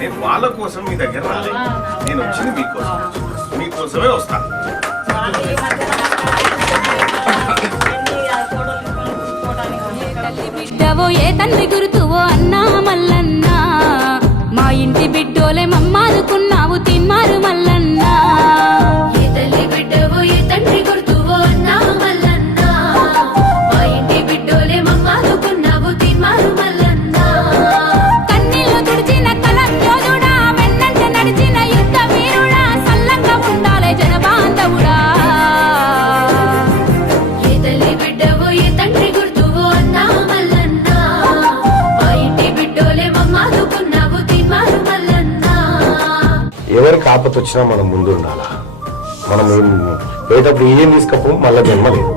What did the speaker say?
నేను వాళ్ళ కోసం మీ దగ్గర రాలేదు, నేను వచ్చింది మీకోసం, మీకోసమే వస్తా. బిడ్డవో ఏ తండ్రి గురుతువో అన్నా మల్లన్న, మా ఇంటి బిడ్డోలే మమ్మాదుకున్నావు తిమ్మారు మల్లన్న. ఏ తల్లి బిడ్డవో ఏ తండ్రి గురుతువో అన్నా మల్లన్న, మా ఇంటి బిడ్డోలే మమ్మాదుకున్నావు తిమ్మారు మల్లన్న. కన్నీళ్లు తుడిచిన కలం యోధుడా, వెన్నంట నడిచిన యుద్ధ వీరుడా, సల్లంగా ఉండాలే జనబాంధవుడా. ఏ తల్లి బిడ్డవో ఏ తండ్రి గుర్తువో అన్నా మల్లన్న, మా ఇంటి బిడ్డోలే మమ్మాదుకున్నావు తిమ్మారు మల్లన్న. ఎవరికి ఆపత వచ్చినా మనం ముందు ఉండాలా. మనం పోయేటప్పుడు ఏం తీసుకపో మళ్ళా జన్మ లేదు.